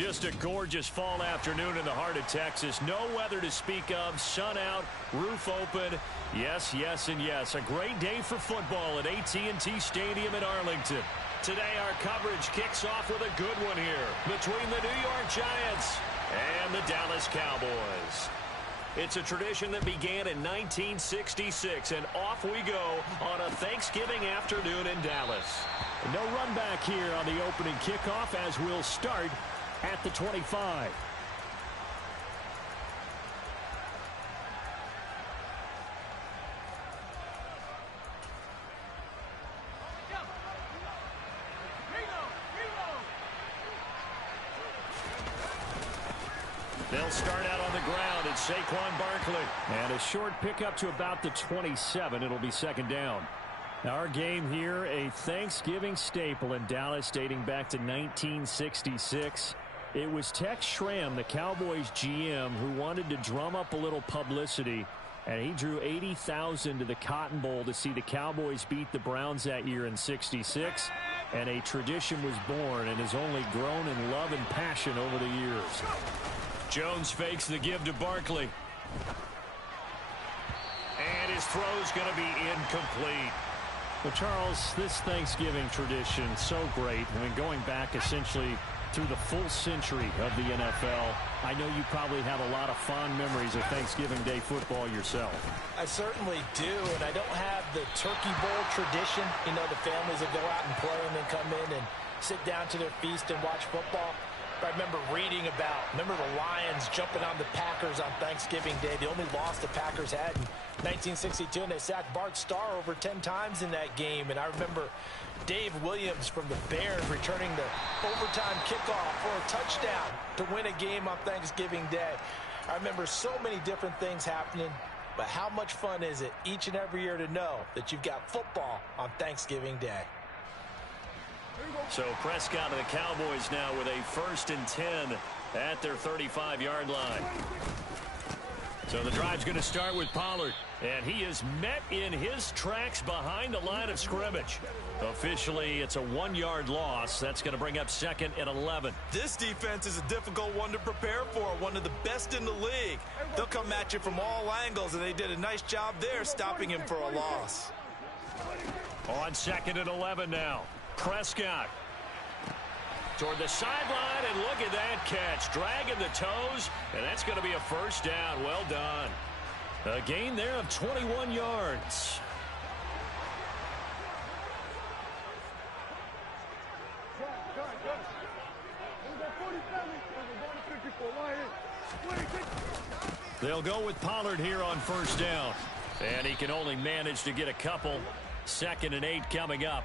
Just a gorgeous fall afternoon in the heart of Texas. No weather to speak of. Sun out, roof open. Yes, yes, and yes. A great day for football at AT&T Stadium in Arlington. Today our coverage kicks off with a good one here between the New York Giants and the Dallas Cowboys. It's a tradition that began in 1966, and off we go on a Thanksgiving afternoon in Dallas. No run back here on the opening kickoff as we'll start at the 25. They'll start out on the ground. It's Saquon Barkley. And a short pickup to about the 27. It'll be second down. Our game here, a Thanksgiving staple in Dallas dating back to 1966. It was Tex Schramm, the Cowboys GM, who wanted to drum up a little publicity, and he drew 80,000 to the Cotton Bowl to see the Cowboys beat the Browns that year in 66, and a tradition was born and has only grown in love and passion over the years. Jones fakes the give to Barkley. And his throw's going to be incomplete. Well, Charles, this Thanksgiving tradition, so great. I mean, going back essentially through the full century of the NFL, I know you probably have a lot of fond memories of Thanksgiving Day football yourself. I certainly do, and I don't have the Turkey Bowl tradition. You know, the families that go out and play and then come in and sit down to their feast and watch football. I remember reading remember the Lions jumping on the Packers on Thanksgiving Day. The only loss the Packers had in 1962, and they sacked Bart Starr over 10 times in that game. And I remember Dave Williams from the Bears returning the overtime kickoff for a touchdown to win a game on Thanksgiving Day. I remember so many different things happening, but how much fun is it each and every year to know that you've got football on Thanksgiving Day? So Prescott and the Cowboys now with a 1st and 10 at their 35-yard line. So the drive's going to start with Pollard, and he is met in his tracks behind the line of scrimmage. Officially, it's a 1-yard loss. That's going to bring up 2nd and 11. This defense is a difficult one to prepare for, one of the best in the league. They'll come at you from all angles, and they did a nice job there stopping him for a loss. On 2nd and 11 now. Prescott toward the sideline, and look at that catch. Dragging the toes, and that's going to be a first down. Well done. A gain there of 21 yards. They'll go with Pollard here on 1st down. And he can only manage to get a couple. 2nd and 8 coming up.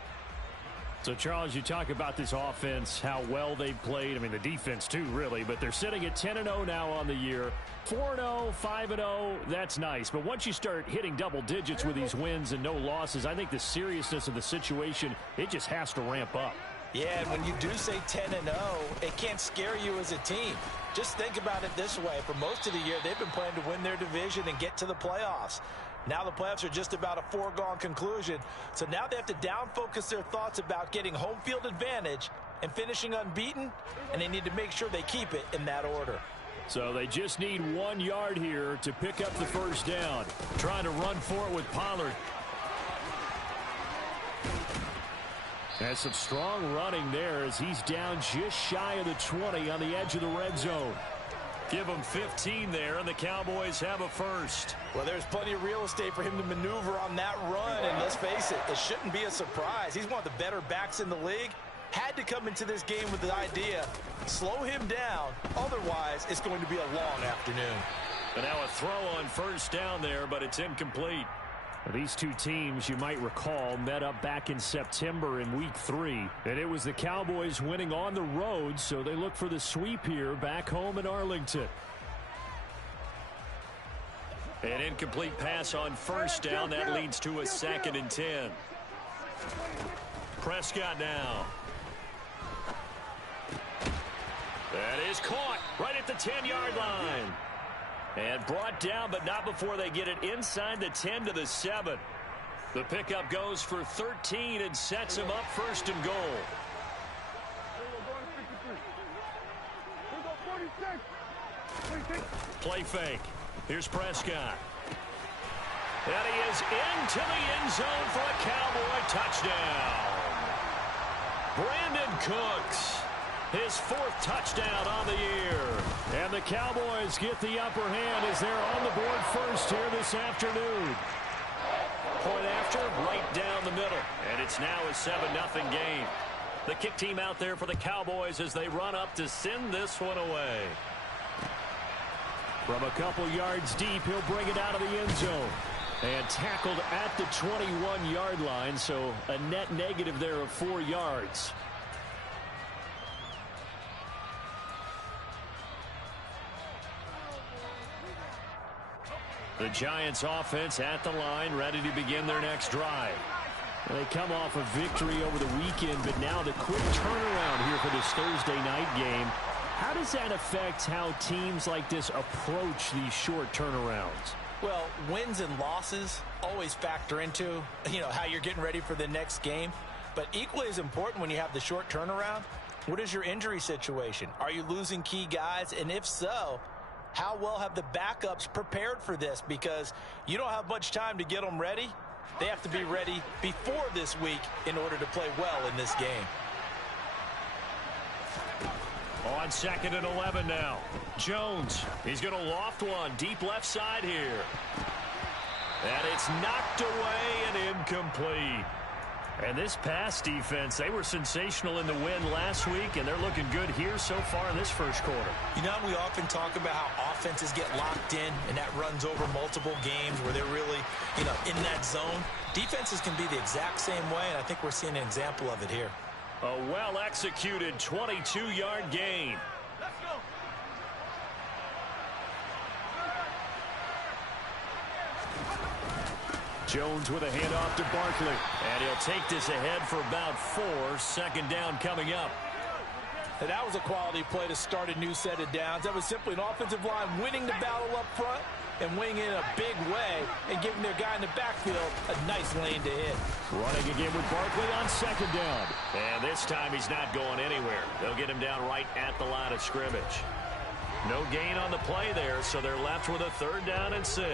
So, Charles, you talk about this offense, how well they've played. I mean, the defense, too, really. But they're sitting at 10-0 now on the year. 4-0, 5-0, that's nice. But once you start hitting double digits with these wins and no losses, I think the seriousness of the situation, it just has to ramp up. Yeah, and when you do say 10-0, it can't scare you as a team. Just think about it this way. For most of the year, they've been playing to win their division and get to the playoffs. Now the playoffs are just about a foregone conclusion. So now they have to down-focus their thoughts about getting home field advantage and finishing unbeaten, and they need to make sure they keep it in that order. So they just need 1 yard here to pick up the first down. Trying to run for it with Pollard. That's some strong running there as he's down just shy of the 20 on the edge of the red zone. Give him 15 there, and the Cowboys have a first. Well, there's plenty of real estate for him to maneuver on that run, and let's face it, it shouldn't be a surprise. He's one of the better backs in the league. Had to come into this game with the idea, slow him down, otherwise it's going to be a long afternoon. And now a throw on 1st down there, but it's incomplete. These two teams, you might recall, met up back in September in Week 3. And it was the Cowboys winning on the road, so they look for the sweep here back home in Arlington. An incomplete pass on 1st down. That leads to a 2nd and 10. Prescott now. That is caught right at the 10-yard line. And brought down, but not before they get it inside the 10 to the 7. The pickup goes for 13 and sets him up 1st and goal. Play fake. Here's Prescott. And he is into the end zone for a Cowboy touchdown. Brandon Cooks, his 4th touchdown on the year. And the Cowboys get the upper hand as they're on the board first here this afternoon. Point after, right down the middle. And it's now a 7-0 game. The kick team out there for the Cowboys as they run up to send this one away. From a couple yards deep, he'll bring it out of the end zone. And tackled at the 21-yard line, so a net negative there of 4 yards. The Giants offense at the line, ready to begin their next drive. They come off a victory over the weekend, but now the quick turnaround here for this Thursday night game. How does that affect how teams like this approach these short turnarounds? Well, wins and losses always factor into, how you're getting ready for the next game. But equally as important when you have the short turnaround, what is your injury situation? Are you losing key guys? And if so, how well have the backups prepared for this? Because you don't have much time to get them ready. They have to be ready before this week in order to play well in this game. On 2nd and 11 now. Jones, he's going to loft one deep left side here. And it's knocked away and incomplete. And this pass defense, they were sensational in the win last week, and they're looking good here so far in this first quarter. We often talk about how offenses get locked in, and that runs over multiple games where they're really, in that zone. Defenses can be the exact same way, and I think we're seeing an example of it here. A well-executed 22-yard gain. Jones with a handoff to Barkley. And he'll take this ahead for about 4. 2nd down coming up. And that was a quality play to start a new set of downs. That was simply an offensive line winning the battle up front and winning in a big way and giving their guy in the backfield a nice lane to hit. Running again with Barkley on 2nd down. And this time he's not going anywhere. They'll get him down right at the line of scrimmage. No gain on the play there, so they're left with a 3rd down and 6.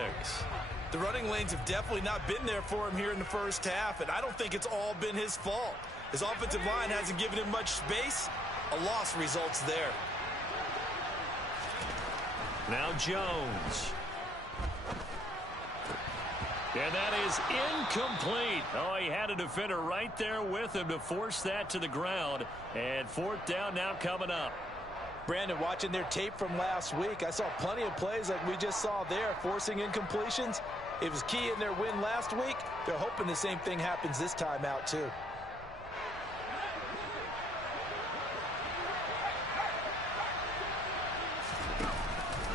The running lanes have definitely not been there for him here in the first half, and I don't think it's all been his fault. His offensive line hasn't given him much space. A loss results there. Now Jones. And that is incomplete. Oh, he had a defender right there with him to force that to the ground. And 4th down now coming up. Brandon, watching their tape from last week, I saw plenty of plays like we just saw there, forcing incompletions. It was key in their win last week. They're hoping the same thing happens this time out, too.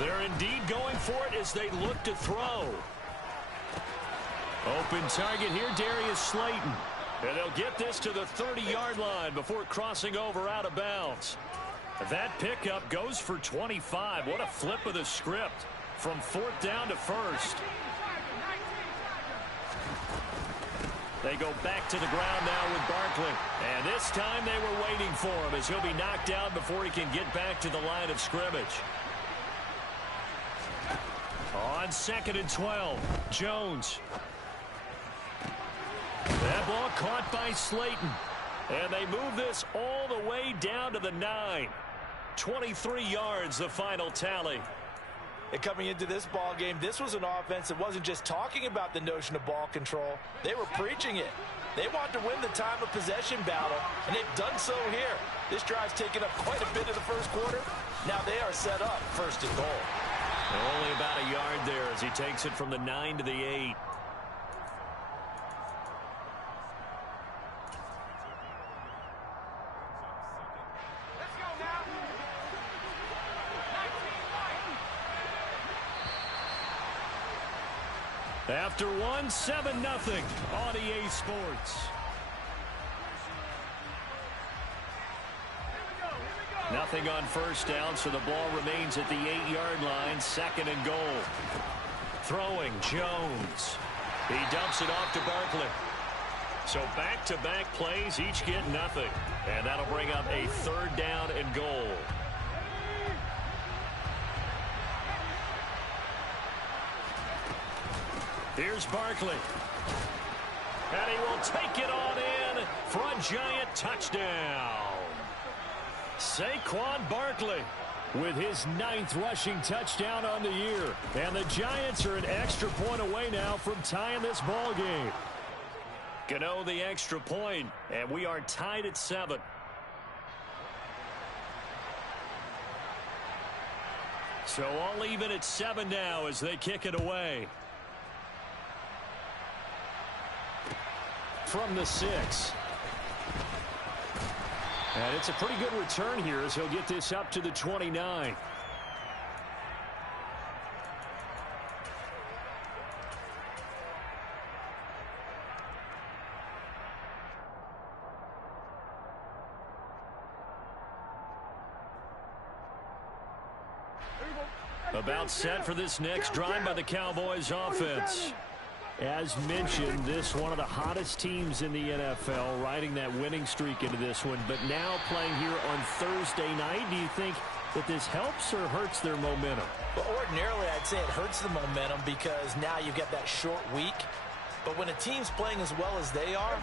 They're indeed going for it as they look to throw. Open target here, Darius Slayton. And they'll get this to the 30-yard line before crossing over out of bounds. That pickup goes for 25. What a flip of the script from 4th down to 1st. They go back to the ground now with Barkley. And this time they were waiting for him as he'll be knocked down before he can get back to the line of scrimmage. On 2nd and 12, Jones. That ball caught by Slayton. And they move this all the way down to the 9. 23 yards, the final tally. And coming into this ball game, this was an offense that wasn't just talking about the notion of ball control. They were preaching it. They want to win the time of possession battle, and they've done so here. This drive's taken up quite a bit of the first quarter. Now they are set up 1st and goal. Only about a yard there as he takes it from the 9 to the 8. After 7-0 on EA Sports. Nothing on 1st down, so the ball remains at the 8-yard line. 2nd and goal. Throwing, Jones. He dumps it off to Barkley. So back-to-back plays, each get nothing. And that'll bring up a 3rd down and goal. Here's Barkley. And he will take it on in for a Giant touchdown. Saquon Barkley with his 9th rushing touchdown on the year. And the Giants are an extra point away now from tying this ball game. Gano the extra point, and we are tied at 7. So all even at 7 now as they kick it away. From the 6. And it's a pretty good return here as he'll get this up to the 29. About set for this next drive by the Cowboys offense. As mentioned, this one of the hottest teams in the NFL, riding that winning streak into this one, but now playing here on Thursday night. Do you think that this helps or hurts their momentum? Well, ordinarily, I'd say it hurts the momentum because now you've got that short week. But when a team's playing as well as they are,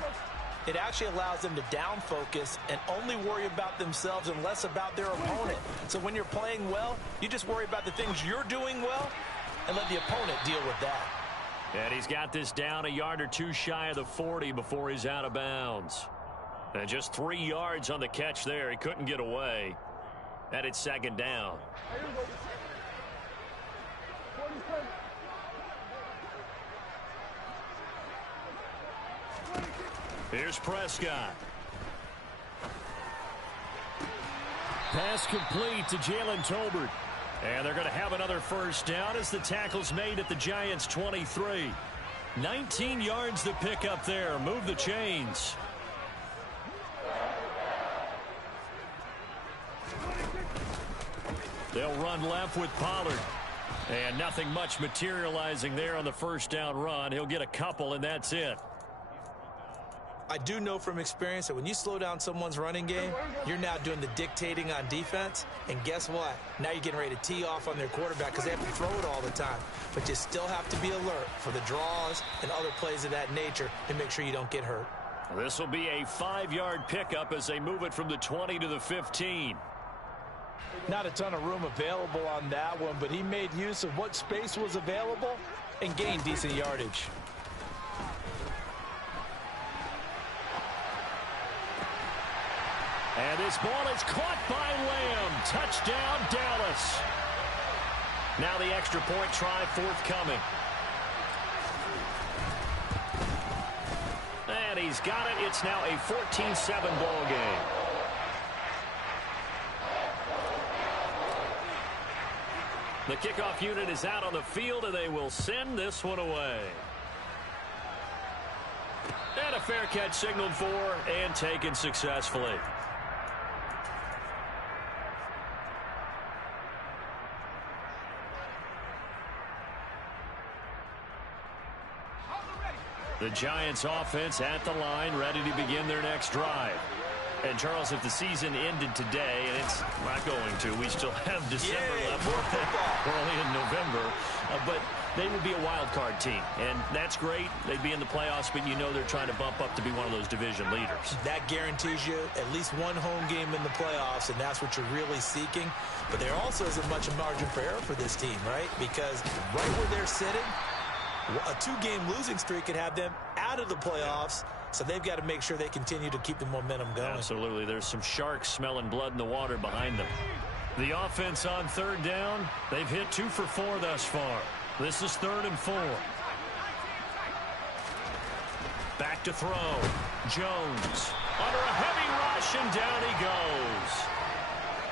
it actually allows them to down focus and only worry about themselves and less about their opponent. So when you're playing well, you just worry about the things you're doing well and let the opponent deal with that. And he's got this down a yard or two shy of the 40 before he's out of bounds. And just 3 yards on the catch there. He couldn't get away. And it's 2nd down. Here's Prescott. Pass complete to Jalen Tolbert. And they're going to have another first down as the tackle's made at the Giants' 23. 19 yards to pick up there. Move the chains. They'll run left with Pollard. And nothing much materializing there on the first down run. He'll get a couple, and that's it. I do know from experience that when you slow down someone's running game, you're now doing the dictating on defense. And guess what? Now you're getting ready to tee off on their quarterback because they have to throw it all the time. But you still have to be alert for the draws and other plays of that nature to make sure you don't get hurt. This will be a 5-yard pickup as they move it from the 20 to the 15. Not a ton of room available on that one, but he made use of what space was available and gained decent yardage. And this ball is caught by Lamb. Touchdown, Dallas. Now the extra point try forthcoming. And he's got it. It's now a 14-7 ball game. The kickoff unit is out on the field, and they will send this one away. And a fair catch signaled for and taken successfully. The Giants offense at the line, ready to begin their next drive. And, Charles, if the season ended today, and it's not going to, we still have December left. We're only in November. But they would be a wild card team. And that's great. They'd be in the playoffs, but you know they're trying to bump up to be one of those division leaders. That guarantees you at least one home game in the playoffs, and that's what you're really seeking. But there also isn't much margin for error for this team, right? Because right where they're sitting, a 2-game losing streak could have them out of the playoffs. So they've got to make sure they continue to keep the momentum going. Absolutely. There's some sharks smelling blood in the water behind them. The offense on 3rd down, they've hit 2 for 4 thus far. This is 3rd and 4. Back to throw. Jones under a heavy rush, and down he goes.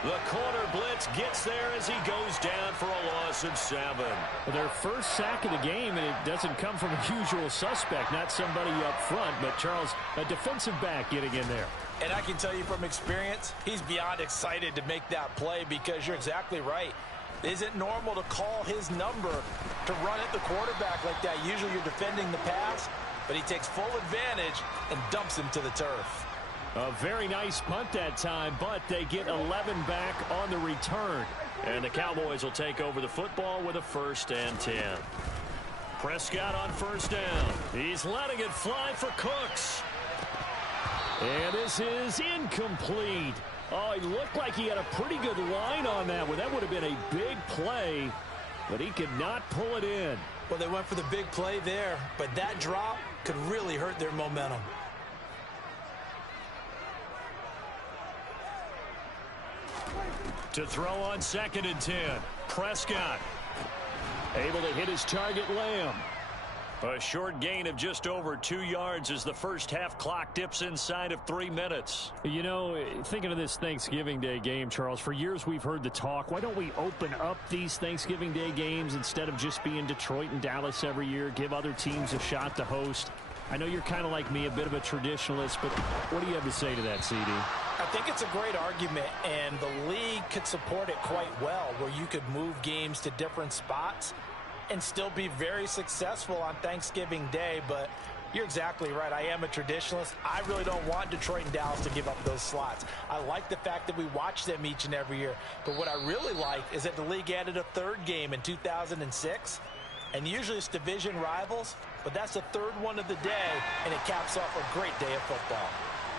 The corner blitz gets there as he goes down for a loss of 7. Their first sack of the game, and it doesn't come from a usual suspect, not somebody up front, but Charles, a defensive back getting in there. And I can tell you from experience, he's beyond excited to make that play because you're exactly right. It isn't normal to call his number to run at the quarterback like that. Usually you're defending the pass, but he takes full advantage and dumps him to the turf. A very nice punt that time, but they get 11 back on the return. And the Cowboys will take over the football with a 1st and 10. Prescott on first down. He's letting it fly for Cooks. And this is incomplete. Oh, he looked like he had a pretty good line on that one. That would have been a big play, but he could not pull it in. Well, they went for the big play there, but that drop could really hurt their momentum. To throw on 2nd and 10. Prescott. Able to hit his target, Lamb. A short gain of just over 2 yards as the first half clock dips inside of 3 minutes. You know, thinking of this Thanksgiving Day game, Charles, for years we've heard the talk. Why don't we open up these Thanksgiving Day games instead of just being Detroit and Dallas every year, give other teams a shot to host? I know you're kind of like me, a bit of a traditionalist, but what do you have to say to that, CD? I think it's a great argument, and the league could support it quite well, where you could move games to different spots and still be very successful on Thanksgiving Day. But you're exactly right. I am a traditionalist. I really don't want Detroit and Dallas to give up those slots. I like the fact that we watch them each and every year. But what I really like is that the league added a third game in 2006. And usually it's division rivals, but that's the third one of the day, and it caps off a great day of football.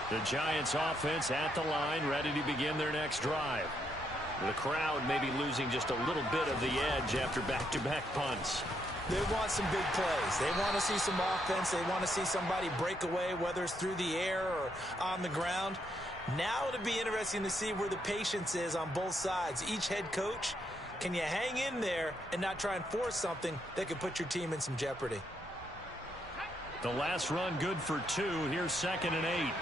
The Giants offense at the line, ready to begin their next drive. The crowd may be losing just a little bit of the edge after back-to-back punts. They want some big plays. They want to see some offense. They want to see somebody break away, whether it's through the air or on the ground. Now it'll be interesting to see where the patience is on both sides. Each head coach, can you hang in there and not try and force something that could put your team in some jeopardy? The last run good for 2. Here's 2nd and 8.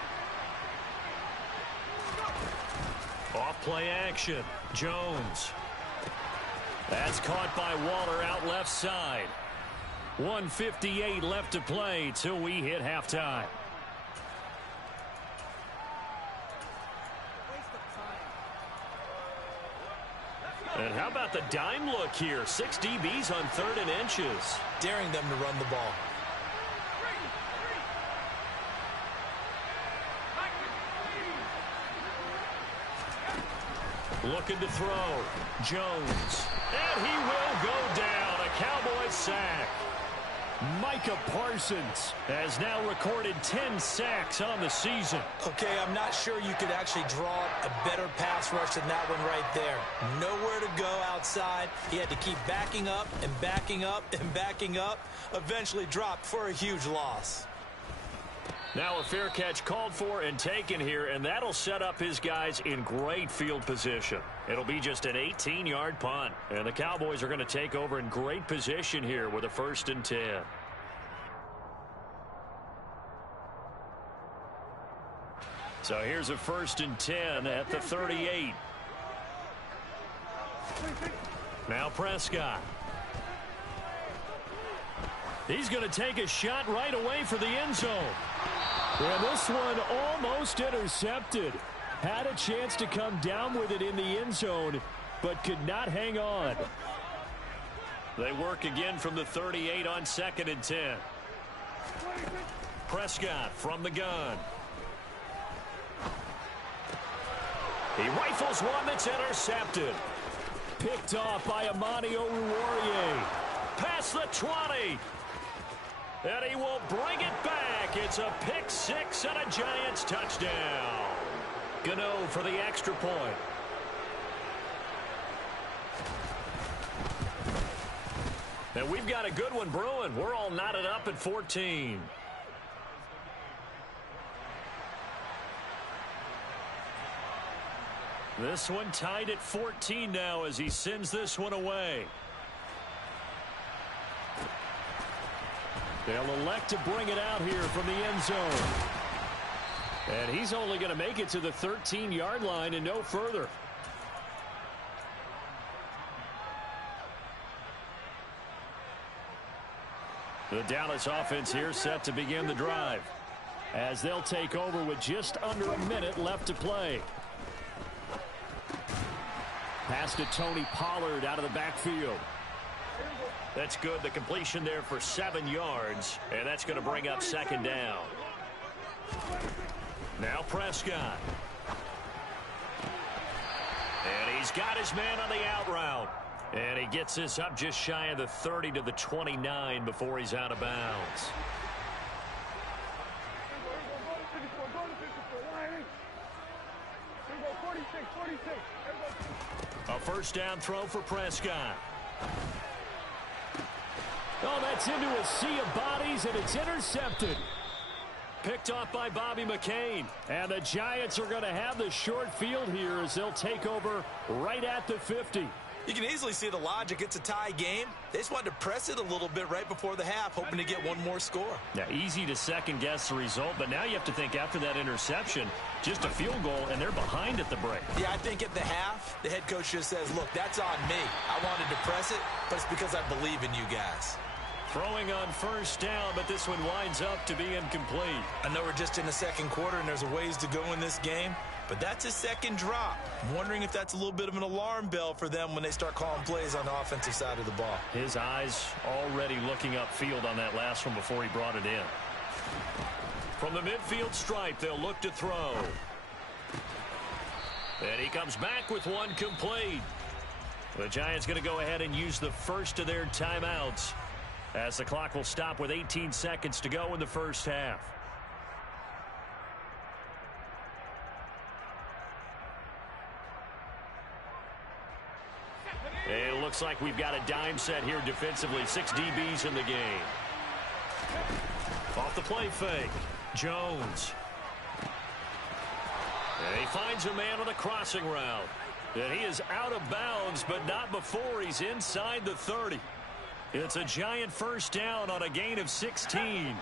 Off play action. Jones. That's caught by Waller out left side. 1:58 left to play till we hit halftime. And how about the dime look here? 6 DBs on 3rd and inches. Daring them to run the ball. Looking to throw. Jones. And he will go down. A Cowboys sack. Micah Parsons has now recorded 10 sacks on the season. Okay, I'm not sure you could actually draw a better pass rush than that one right there. Nowhere to go outside. He had to keep backing up and backing up and backing up. Eventually dropped for a huge loss. Now a fair catch called for and taken here, and that'll set up his guys in great field position. It'll be just an 18-yard punt, and the Cowboys are going to take over in great position here with a 1st and 10. So here's a 1st and 10 at the 38. Now Prescott. He's going to take a shot right away for the end zone. And this one almost intercepted. Had a chance to come down with it in the end zone, but could not hang on. They work again from the 38 on 2nd and 10. Prescott from the gun. He rifles one that's intercepted. Picked off by Amani Oruwariye. Past the 20. And he will bring it back. It's a pick 6 and a Giants touchdown. Gano for the extra point. And we've got a good one brewing. We're all knotted up at 14. This one tied at 14 now as he sends this one away. They'll elect to bring it out here from the end zone. And he's only going to make it to the 13-yard line and no further. The Dallas offense here set to begin the drive, as they'll take over with just under a minute left to play. Pass to Tony Pollard out of the backfield. That's good. The completion there for 7 yards, and that's going to bring up 2nd down. Now Prescott. And he's got his man on the out route. And he gets this up just shy of the 30 to the 29 before he's out of bounds. A first down throw for Prescott. Oh, that's into a sea of bodies, and it's intercepted. Picked off by Bobby McCain. And the Giants are going to have the short field here as they'll take over right at the 50. You can easily see the logic. It's a tie game. They just wanted to press it a little bit right before the half, hoping to get one more score. Now, easy to second-guess the result, but now you have to think after that interception, just a field goal, and they're behind at the break. Yeah, I think at the half, the head coach just says, look, that's on me. I wanted to press it, but it's because I believe in you guys. Throwing on first down, but this one winds up to be incomplete. I know we're just in the second quarter, and there's a ways to go in this game, but that's his second drop. I'm wondering if that's a little bit of an alarm bell for them when they start calling plays on the offensive side of the ball. His eyes already looking upfield on that last one before he brought it in. From the midfield stripe, they'll look to throw. And he comes back with one complete. The Giants going to go ahead and use the first of their timeouts, as the clock will stop with 18 seconds to go in the first half. And it looks like we've got a dime set here defensively. 6 DBs in the game. Off the play fake. Jones. And he finds a man on a crossing route. And he is out of bounds, but not before he's inside the 30. It's a Giant first down on a gain of 16.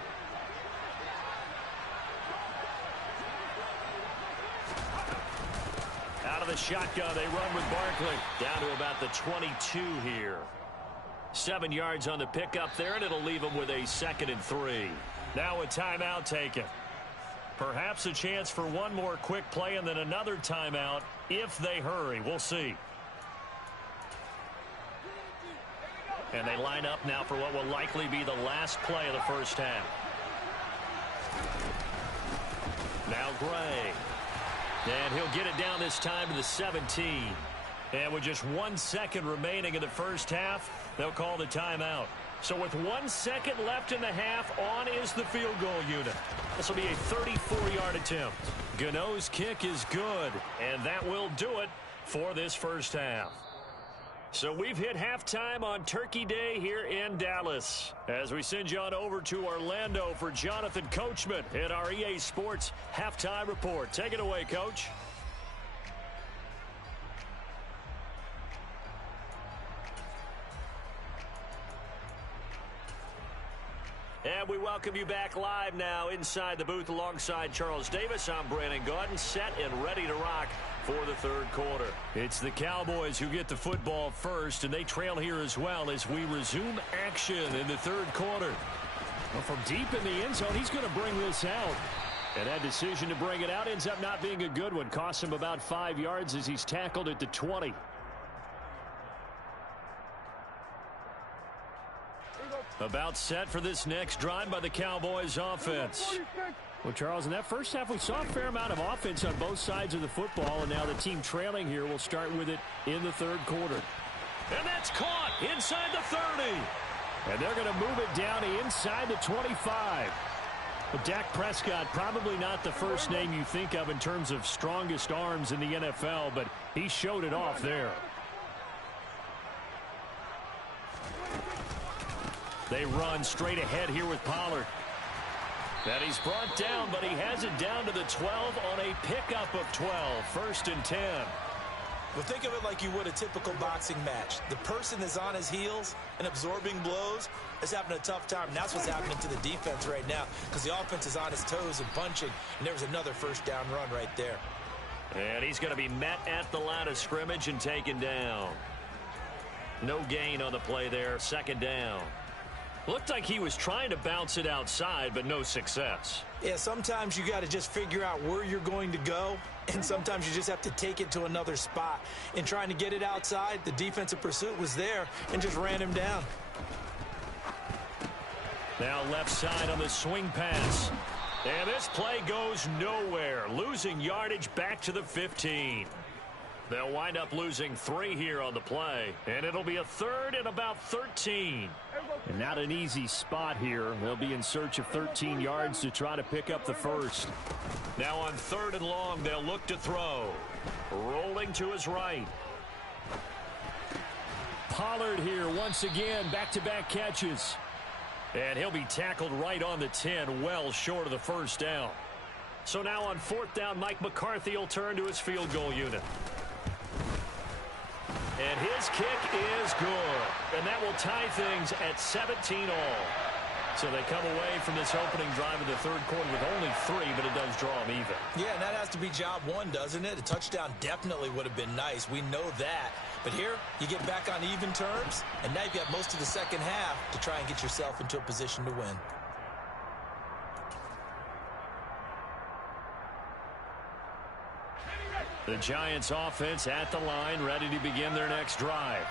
Out of the shotgun, they run with Barkley. Down to about the 22 here. 7 yards on the pickup there, and it'll leave them with a 2nd and 3. Now a timeout taken. Perhaps a chance for one more quick play and then another timeout if they hurry. We'll see. And they line up now for what will likely be the last play of the first half. Now Gray. And he'll get it down this time to the 17. And with just 1 second remaining in the first half, they'll call the timeout. So with 1 second left in the half, on is the field goal unit. This will be a 34-yard attempt. Gano's kick is good, and that will do it for this first half. So we've hit halftime on Turkey Day here in Dallas. As we send you on over to Orlando for Jonathan Coachman in our EA Sports Halftime Report. Take it away, Coach. And we welcome you back live now inside the booth alongside Charles Davis. I'm Brandon Gaudin, set and ready to rock for the third quarter. It's the Cowboys who get the football first, and they trail here as well as we resume action in the third quarter. Well, from deep in the end zone, he's going to bring this out. And that decision to bring it out ends up not being a good one. Costs him about 5 yards as he's tackled at the 20. About set for this next drive by the Cowboys offense. Well, Charles, in that first half, we saw a fair amount of offense on both sides of the football, and now the team trailing here will start with it in the third quarter. And that's caught inside the 30. And they're going to move it down inside the 25. But Dak Prescott, probably not the first name you think of in terms of strongest arms in the NFL, but he showed it off there. They run straight ahead here with Pollard. And he's brought down, but he has it down to the 12 on a pickup of 12. 1st and 10. Well, think of it like you would a typical boxing match. The person is on his heels and absorbing blows is having a tough time. And that's what's happening to the defense right now because the offense is on his toes and punching. And there was another first down run right there. And he's going to be met at the line of scrimmage and taken down. No gain on the play there. 2nd down. Looked like he was trying to bounce it outside, but no success. Yeah, sometimes you got to just figure out where you're going to go, and sometimes you just have to take it to another spot. In trying to get it outside, the defensive pursuit was there and just ran him down. Now left side on the swing pass. And this play goes nowhere, losing yardage back to the 15. They'll wind up losing 3 here on the play, and it'll be a 3rd and about 13. And not an easy spot here. They'll be in search of 13 yards to try to pick up the first. Now on 3rd and long, they'll look to throw. Rolling to his right. Pollard here once again, back-to-back catches. And he'll be tackled right on the 10, well short of the first down. So now on 4th down, Mike McCarthy will turn to his field goal unit. And his kick is good. And that will tie things at 17 all. So they come away from this opening drive of the 3rd quarter with only 3, but it does draw them even. Yeah, and that has to be job 1, doesn't it? A touchdown definitely would have been nice. We know that. But here, you get back on even terms, and now you've got most of the second half to try and get yourself into a position to win. The Giants offense at the line, ready to begin their next drive.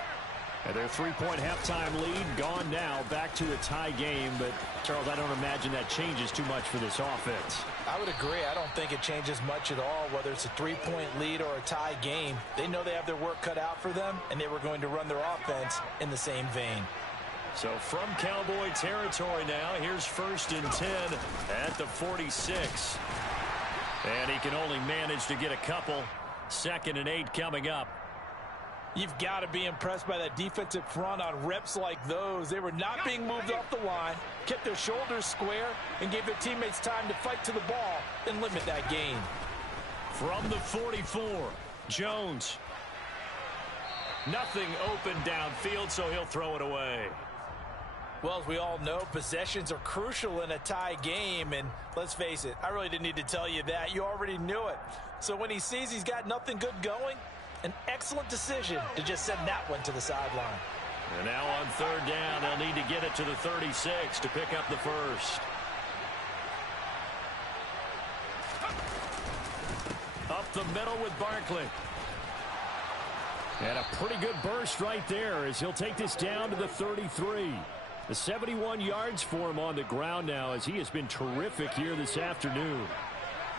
And their 3-point halftime lead gone now, back to a tie game. But, Charles, I don't imagine that changes too much for this offense. I would agree. I don't think it changes much at all, whether it's a 3-point lead or a tie game. They know they have their work cut out for them, and they were going to run their offense in the same vein. So from Cowboy territory now, here's 1st and 10 at the 46. And he can only manage to get a couple. 2nd and 8 coming up. You've got to be impressed by that defensive front on reps like those. They were not being moved off the line, kept their shoulders square, and gave their teammates time to fight to the ball and limit that gain. From the 44, Jones. Nothing open downfield, so he'll throw it away. Well, as we all know, possessions are crucial in a tie game, and let's face it, I really didn't need to tell you that. You already knew it. So when he sees he's got nothing good going, an excellent decision to just send that one to the sideline. And now on 3rd down, they'll need to get it to the 36 to pick up the first. Up the middle with Barkley. And a pretty good burst right there as he'll take this down to the 33. The 71 yards for him on the ground now as he has been terrific here this afternoon.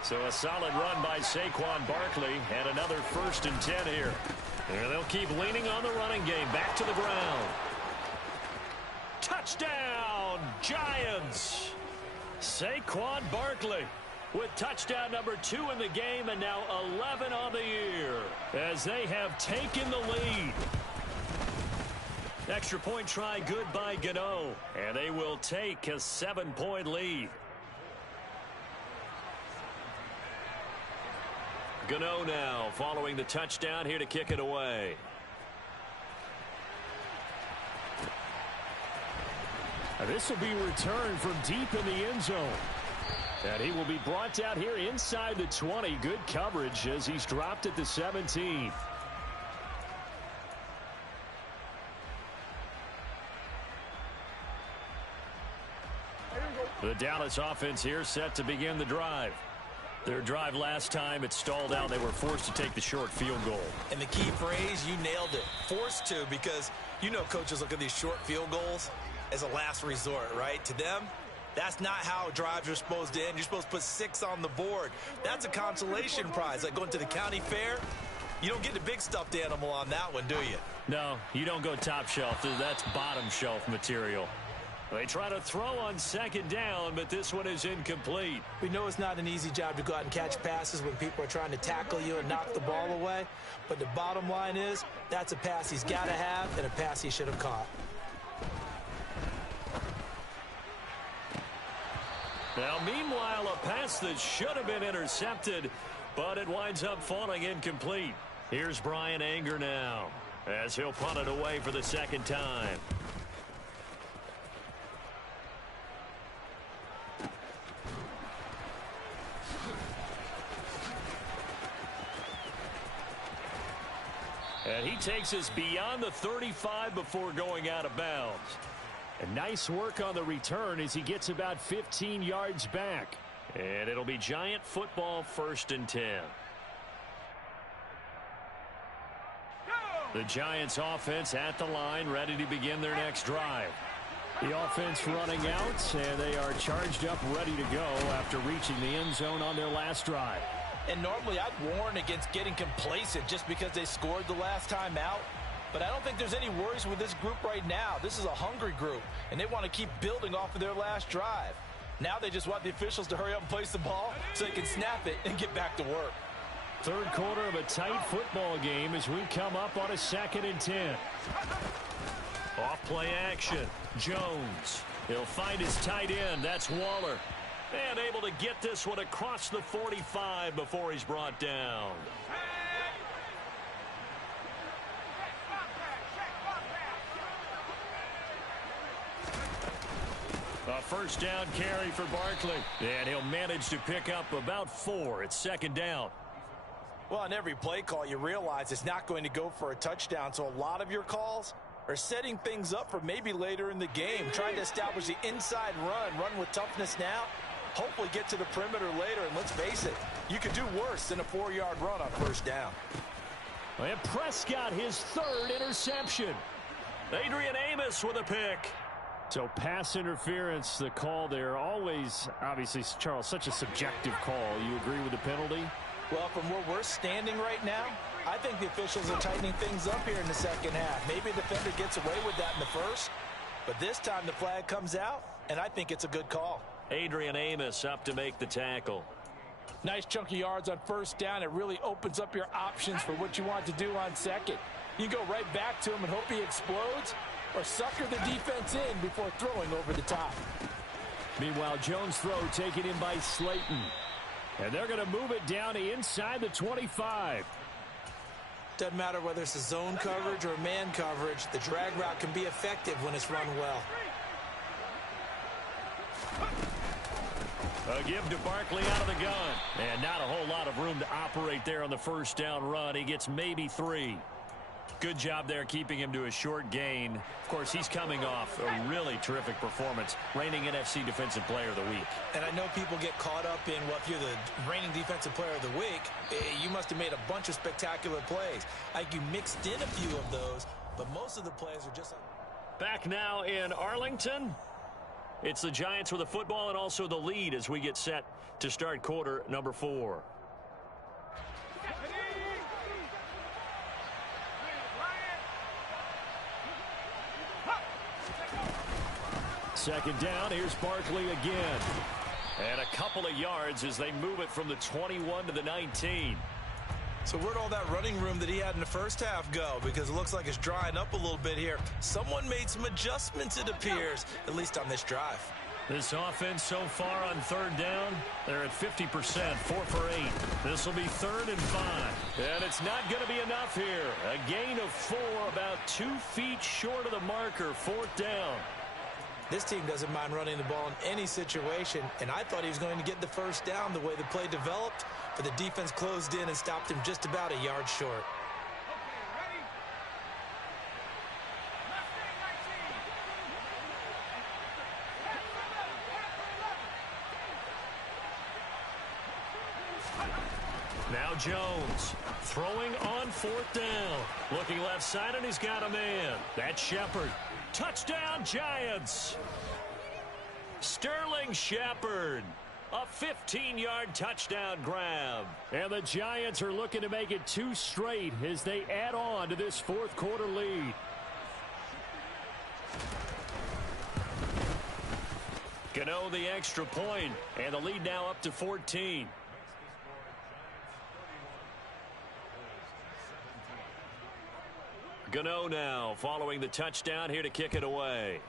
So a solid run by Saquon Barkley and another 1st and 10 here. And they'll keep leaning on the running game. Back to the ground. Touchdown, Giants! Saquon Barkley with touchdown number 2 in the game and now 11 on the year as they have taken the lead. Extra point try good by Gano, and they will take a 7-point lead. Gano now following the touchdown here to kick it away. This will be returned from deep in the end zone. And he will be brought down here inside the 20. Good coverage as he's dropped at the 17. The Dallas offense here set to begin the drive. Their drive last time, it stalled out. They were forced to take the short field goal. And the key phrase, you nailed it, forced to, because you know coaches look at these short field goals as a last resort, right? To them, that's not how drives are supposed to end. You're supposed to put 6 on the board. That's a consolation prize, like going to the county fair. You don't get the big stuffed animal on that one, do you? No, you don't go top shelf. That's bottom shelf material. They try to throw on 2nd down, but this one is incomplete. We know it's not an easy job to go out and catch passes when people are trying to tackle you and knock the ball away. But the bottom line is, that's a pass he's got to have and a pass he should have caught. Now, meanwhile, a pass that should have been intercepted, but it winds up falling incomplete. Here's Brian Anger now as he'll punt it away for the 2nd time. And he takes us beyond the 35 before going out of bounds. And nice work on the return as he gets about 15 yards back. And it'll be Giant football 1st and 10. The Giants offense at the line, ready to begin their next drive. The offense running out, and they are charged up, ready to go after reaching the end zone on their last drive. And normally I'd warn against getting complacent just because they scored the last time out. But I don't think there's any worries with this group right now. This is a hungry group, and they want to keep building off of their last drive. Now they just want the officials to hurry up and place the ball so they can snap it and get back to work. Third quarter of a tight football game as we come up on a 2nd and 10. Off play action. Jones. He'll find his tight end. That's Waller. And able to get this one across the 45 before he's brought down. A first down carry for Barkley. And he'll manage to pick up about 4. It's 2nd down. Well, on every play call, you realize it's not going to go for a touchdown. So a lot of your calls are setting things up for maybe later in the game, trying to establish the inside run with toughness now, hopefully get to the perimeter later. And let's face it, you could do worse than a 4-yard run on first down. And Prescott, his 3rd interception. Adrian Amos with a pick. So pass interference, the call there. Always, obviously, Charles, such a subjective call. You agree with the penalty? Well, from where we're standing right now, I think the officials are tightening things up here in the second half. Maybe the defender gets away with that in the first, but this time the flag comes out, and I think it's a good call. Adrian Amos up to make the tackle. Nice chunky yards on first down. It really opens up your options for what you want to do on second. You go right back to him and hope he explodes, or sucker the defense in before throwing over the top. Meanwhile, Jones' throw taken in by Slayton. And they're going to move it down to inside the 25. Doesn't matter whether it's a zone coverage or man coverage, the drag route can be effective when it's run well. A give to Barkley out of the gun. And not a whole lot of room to operate there on the first down run. He gets maybe 3. Good job there keeping him to a short gain. Of course, he's coming off a really terrific performance, reigning NFC Defensive Player of the Week. And I know people get caught up in, well, if you're the reigning Defensive Player of the Week, you must have made a bunch of spectacular plays. Like you mixed in a few of those, but most of the plays are just... Back now in Arlington. It's the Giants with the football and also the lead as we get set to start quarter number 4. Second down, here's Barkley again. And a couple of yards as they move it from the 21 to the 19. So where'd all that running room that he had in the first half go? Because it looks like it's drying up a little bit here. Someone made some adjustments, it appears, at least on this drive. This offense so far on third down, they're at 50%, 4 for 8. This will be 3rd and 5. And it's not going to be enough here. A gain of 4, about 2 feet short of the marker, 4th down. This team doesn't mind running the ball in any situation, and I thought he was going to get the first down the way the play developed, but the defense closed in and stopped him just about a yard short. Now Jones throwing on 4th down. Looking left side, and he's got a man. That's Shepard. Touchdown, Giants. Sterling Shepard. A 15-yard touchdown grab. And the Giants are looking to make it 2 straight as they add on to this 4th quarter lead. Gano the extra point, and the lead now up to 14. Gano now following the touchdown here to kick it away.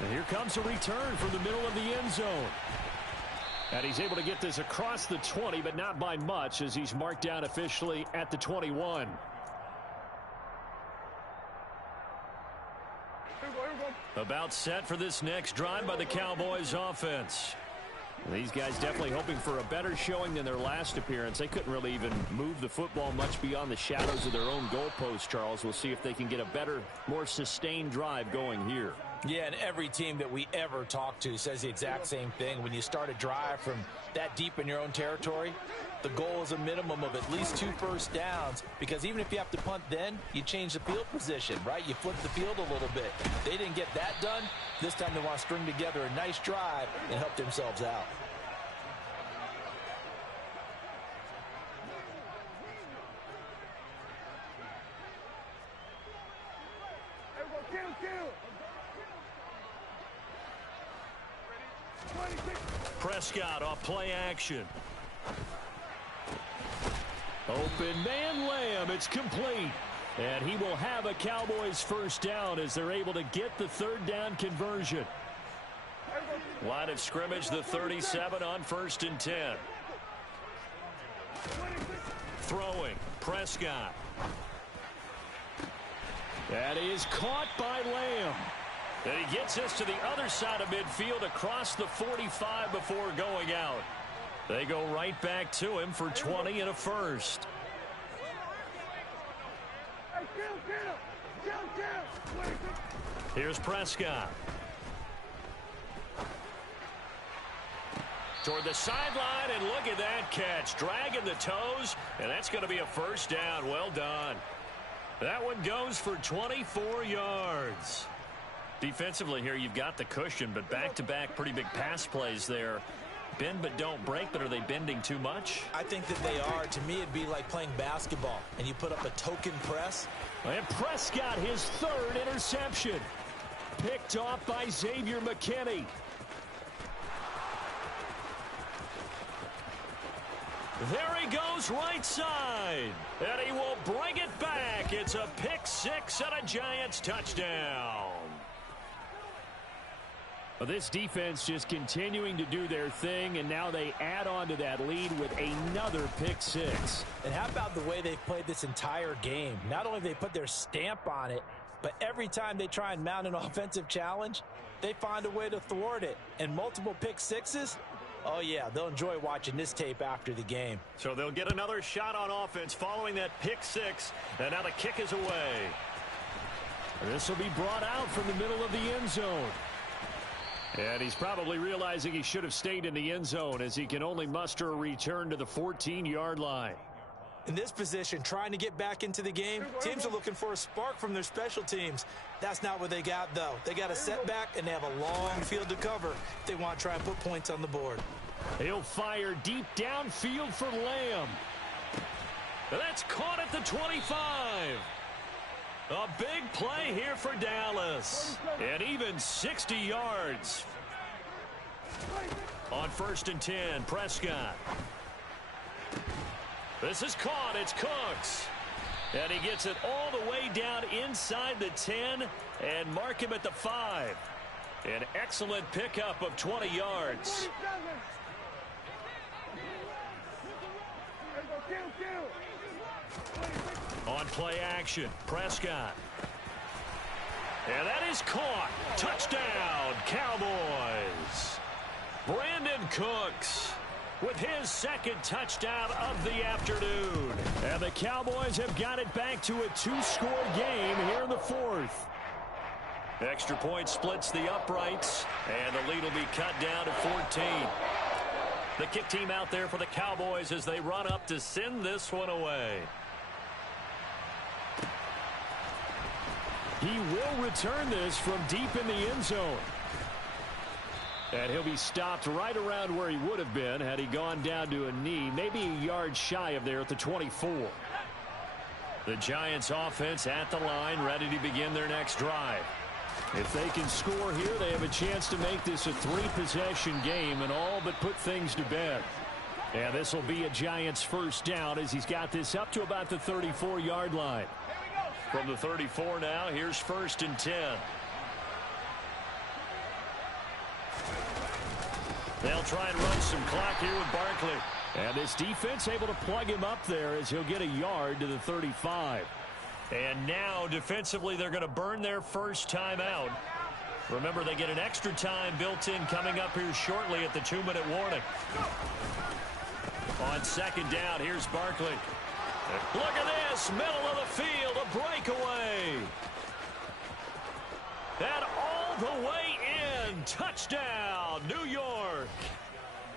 And here comes a return from the middle of the end zone. And he's able to get this across the 20, but not by much as he's marked down officially at the 21. About set for this next drive by the Cowboys offense. These guys definitely hoping for a better showing than their last appearance. They couldn't really even move the football much beyond the shadows of their own goalpost, Charles. We'll see if they can get a better, more sustained drive going here. Yeah, and every team that we ever talk to says the exact same thing. When you start a drive from that deep in your own territory, the goal is a minimum of at least 2 first downs, because even if you have to punt then, you change the field position, right? You flip the field a little bit. They didn't get that done. This time they want to string together a nice drive and help themselves out. Prescott off play action. Open man Lamb. It's complete. And he will have a Cowboys first down as they're able to get the third down conversion. Line of scrimmage, the 37 on 1st and 10. Throwing, Prescott. That is caught by Lamb. And he gets us to the other side of midfield across the 45 before going out. They go right back to him for 20 and a first. Here's Prescott. Toward the sideline, and look at that catch. Dragging the toes, and that's going to be a first down. Well done. That one goes for 24 yards. Defensively here, you've got the cushion, but back-to-back pretty big pass plays there. Bend but don't break, but are they bending too much? I think that they are. To me, it'd be like playing basketball, and you put up a token press. And Prescott, his 3rd interception. Picked off by Xavier McKinney. There he goes right side. And he will bring it back. It's a pick 6 and a Giants touchdown. Well, this defense just continuing to do their thing, and now they add on to that lead with another pick 6. And how about the way they've played this entire game? Not only have they put their stamp on it, but every time they try and mount an offensive challenge, they find a way to thwart it. And multiple pick 6s, oh yeah, they'll enjoy watching this tape after the game. So they'll get another shot on offense following that pick 6, and now the kick is away. This will be brought out from the middle of the end zone. And he's probably realizing he should have stayed in the end zone as he can only muster a return to the 14-yard line. In this position, trying to get back into the game, teams are looking for a spark from their special teams. That's not what they got, though. They got a setback, and they have a long field to cover if they want to try and put points on the board. He'll fire deep downfield for Lamb. And that's caught at the 25. A big play here for Dallas. And even 60 yards. On 1st and 10, Prescott. This is caught. It's Cooks. And he gets it all the way down inside the 10 and mark him at the 5. An excellent pickup of 20 yards. On play action, Prescott. And that is caught. Touchdown, Cowboys. Brandon Cooks with his 2nd touchdown of the afternoon. And the Cowboys have got it back to a 2-score game here in the 4th. Extra point splits the uprights, and the lead will be cut down to 14. The kick team out there for the Cowboys as they run up to send this one away. He will return this from deep in the end zone. And he'll be stopped right around where he would have been had he gone down to a knee, maybe a yard shy of there at the 24. The Giants offense at the line, ready to begin their next drive. If they can score here, they have a chance to make this a 3-possession game and all but put things to bed. And this will be a Giants first down as he's got this up to about the 34-yard line. From the 34 now, here's 1st and 10. They'll try and run some clock here with Barkley. And this defense able to plug him up there as he'll get a yard to the 35. And now, defensively, they're going to burn their first timeout. Remember, they get an extra time built in coming up here shortly at the 2-minute warning. On 2nd down, here's Barkley. Look at this, middle of the field, a breakaway. And all the way in, touchdown, New York.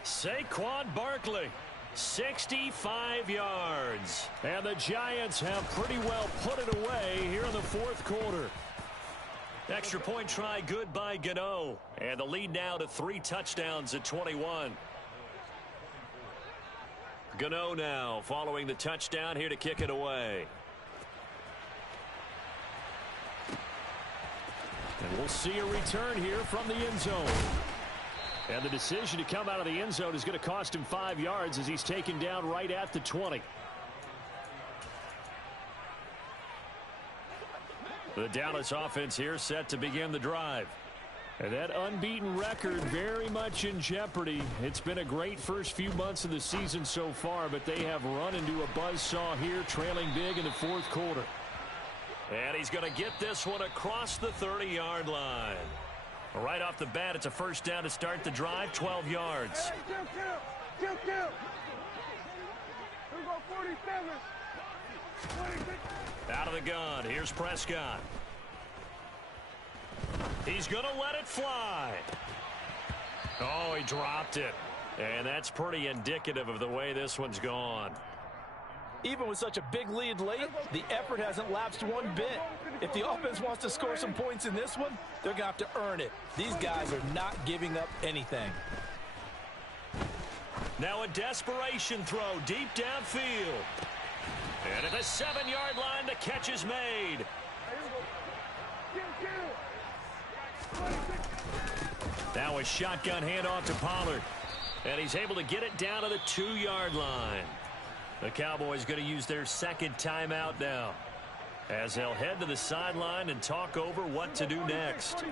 Saquon Barkley, 65 yards. And the Giants have pretty well put it away here in the fourth quarter. Extra point try good by Gano. And the lead now to 3 touchdowns at 21. Gano now following the touchdown here to kick it away. And we'll see a return here from the end zone. And the decision to come out of the end zone is going to cost him 5 yards as he's taken down right at the 20. The Dallas offense here set to begin the drive. And that unbeaten record very much in jeopardy. It's been a great first few months of the season so far, but they have run into a buzzsaw here, trailing big in the fourth quarter. And he's going to get this one across the 30-yard line. Right off the bat, it's a first down to start the drive, 12 yards. Out of the gun, here's Prescott. He's going to let it fly. Oh, he dropped it. And that's pretty indicative of the way this one's gone. Even with such a big lead late, the effort hasn't lapsed one bit. If the offense wants to score some points in this one, they're going to have to earn it. These guys are not giving up anything. Now a desperation throw deep downfield. And at the 7-yard line, the catch is made. Now a shotgun handoff to Pollard. And he's able to get it down to the 2-yard line. The Cowboys going to use their second timeout now, as they'll head to the sideline and talk over what to do next.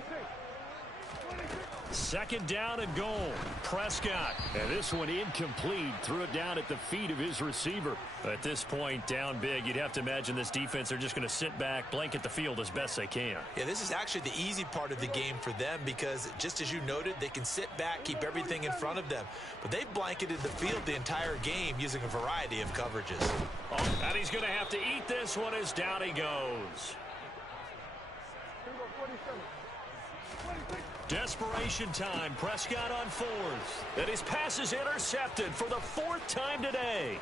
Second down and goal. Prescott. And this one incomplete. Threw it down at the feet of his receiver. At this point, down big, you'd have to imagine this defense are just going to sit back, blanket the field as best they can. Yeah, this is actually the easy part of the game for them because, just as you noted, they can sit back, keep everything in front of them. But they've blanketed the field the entire game using a variety of coverages. Oh, and he's going to have to eat this one as down he goes. Desperation time. Prescott on 4th. And his pass is intercepted for the 4th time today.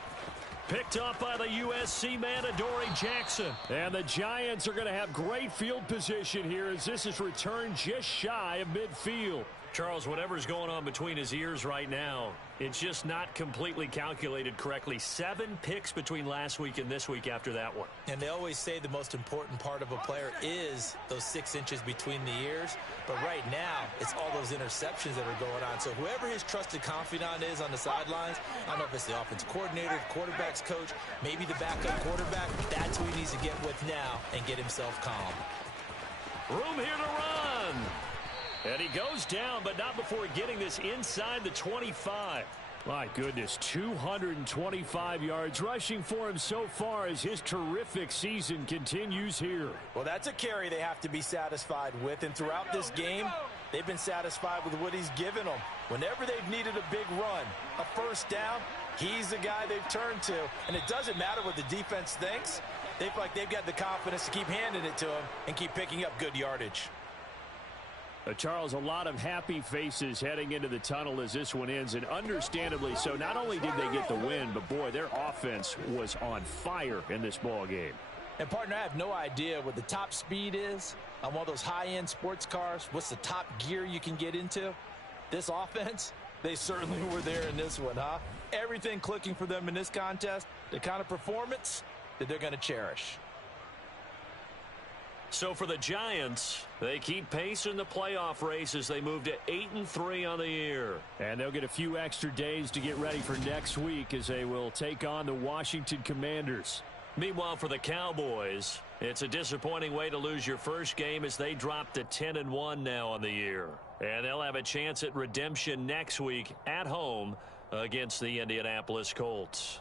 Picked up by the USC man, Adoree Jackson. And the Giants are going to have great field position here as this is returned just shy of midfield. Charles, whatever's going on between his ears right now, it's just not completely calculated correctly. 7 picks between last week and this week after that one. And they always say the most important part of a player is those 6 inches between the ears. But right now, it's all those interceptions that are going on. So whoever his trusted confidant is on the sidelines, I don't know if it's the offensive coordinator, the quarterback's coach, maybe the backup quarterback, that's who he needs to get with now and get himself calm. Room here to run. And he goes down, but not before getting this inside the 25. My goodness, 225 yards rushing for him so far as his terrific season continues here. Well, that's a carry they have to be satisfied with. And throughout this game, they've been satisfied with what he's given them. Whenever they've needed a big run, a first down, he's the guy they've turned to. And it doesn't matter what the defense thinks. They feel like they've got the confidence to keep handing it to him and keep picking up good yardage. Charles, a lot of happy faces heading into the tunnel as this one ends, and understandably so. Not only did they get the win, but boy, their offense was on fire in this ball game. And partner, I have no idea what the top speed is on one of those high-end sports cars. What's the top gear you can get into? This offense, they certainly were there in this one, huh? Everything clicking for them in this contest, the kind of performance that they're going to cherish. So for the Giants, they keep pace in the playoff race as they move to 8-3 on the year. And they'll get a few extra days to get ready for next week as they will take on the Washington Commanders. Meanwhile, for the Cowboys, it's a disappointing way to lose your first game as they drop to 10-1 now on the year. And they'll have a chance at redemption next week at home against the Indianapolis Colts.